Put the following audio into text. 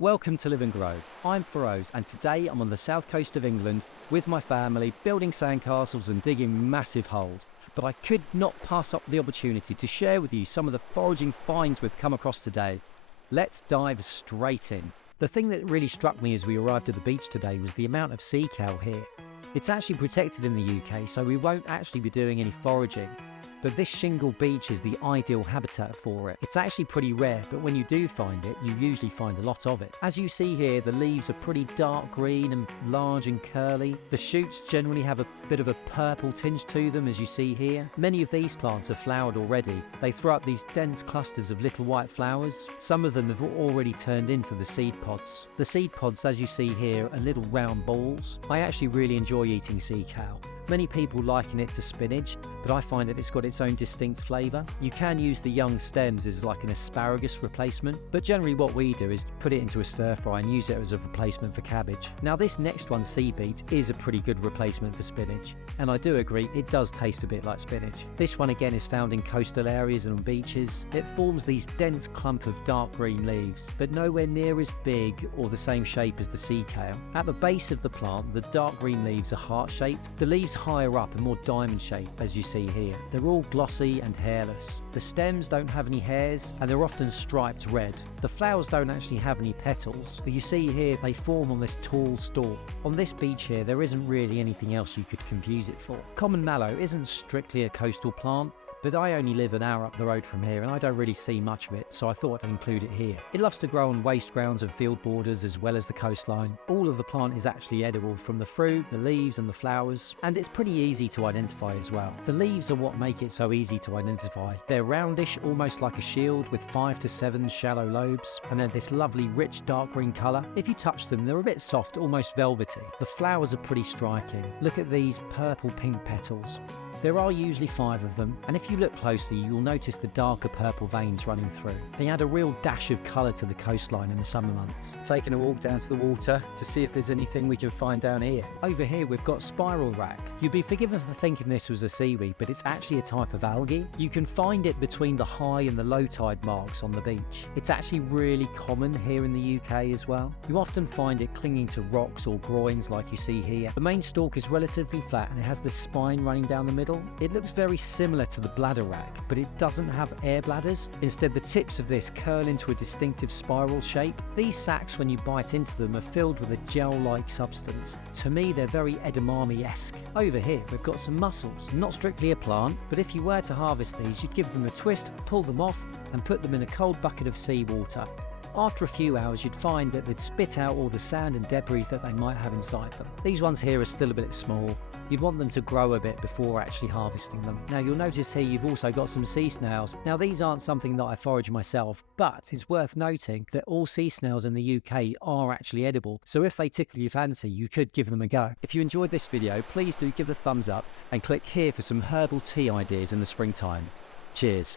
Welcome to Live and Grow. I'm Forage, and today I'm on the south coast of England with my family, building sandcastles and digging massive holes. But I could not pass up the opportunity to share with you some of the foraging finds we've come across today. Let's dive straight in. The thing that really struck me as we arrived at the beach today was the amount of sea kale here. It's actually protected in the UK, so we won't actually be doing any foraging. But this shingle beach is the ideal habitat for it. It's actually pretty rare, but when you do find it, you usually find a lot of it. As you see here, the leaves are pretty dark green and large and curly. The shoots generally have a bit of a purple tinge to them, as you see here. Many of these plants have flowered already. They throw up these dense clusters of little white flowers. Some of them have already turned into the seed pods. The seed pods, as you see here, are little round balls. I actually really enjoy eating sea kale. Many people liken it to spinach, but I find that it's got its own distinct flavour. You can use the young stems as like an asparagus replacement, but generally what we do is put it into a stir fry and use it as a replacement for cabbage. Now this next one, Sea Beet, is a pretty good replacement for spinach, and I do agree it does taste a bit like spinach. This one again is found in coastal areas and on beaches. It forms these dense clump of dark green leaves, but nowhere near as big or the same shape as the sea kale. At the base of the plant, the dark green leaves are heart-shaped. The leaves higher up are more diamond shaped, as you see here. They're all glossy and hairless. The stems don't have any hairs and they're often striped red. The flowers don't actually have any petals, but you see here they form on this tall stalk. On this beach here there isn't really anything else you could confuse it for. Common mallow isn't strictly a coastal plant, but I only live an hour up the road from here and I don't really see much of it, so I thought I'd include it here. It loves to grow on waste grounds and field borders as well as the coastline. All of the plant is actually edible, from the fruit, the leaves and the flowers, and it's pretty easy to identify as well. The leaves are what make it so easy to identify. They're roundish, almost like a shield, with 5 to 7 shallow lobes, and they're this lovely rich dark green colour. If you touch them, they're a bit soft, almost velvety. The flowers are pretty striking. Look at these purple pink petals. There are usually 5 of them, and if you look closely you'll notice the darker purple veins running through. They add a real dash of colour to the coastline in the summer months. Taking a walk down to the water to see if there's anything we can find down here. Over here we've got spiral rack. You'd be forgiven for thinking this was a seaweed, but it's actually a type of algae. You can find it between the high and the low tide marks on the beach. It's actually really common here in the UK as well. You often find it clinging to rocks or groins like you see here. The main stalk is relatively flat and it has this spine running down the middle. It looks very similar to the bladder rack, but it doesn't have air bladders. Instead, the tips of this curl into a distinctive spiral shape. These sacs, when you bite into them, are filled with a gel-like substance. To me, they're very edamame-esque. Over here, we've got some mussels. Not strictly a plant, but if you were to harvest these, you'd give them a twist, pull them off, and put them in a cold bucket of seawater. After a few hours you'd find that they'd spit out all the sand and debris that they might have inside them. These ones here are still a bit small. You'd want them to grow a bit before actually harvesting them. Now you'll notice here you've also got some sea snails. Now these aren't something that I forage myself, but it's worth noting that all sea snails in the UK are actually edible, so if they tickle your fancy you could give them a go. If you enjoyed this video, please do give it a thumbs up and click here for some herbal tea ideas in the springtime. Cheers.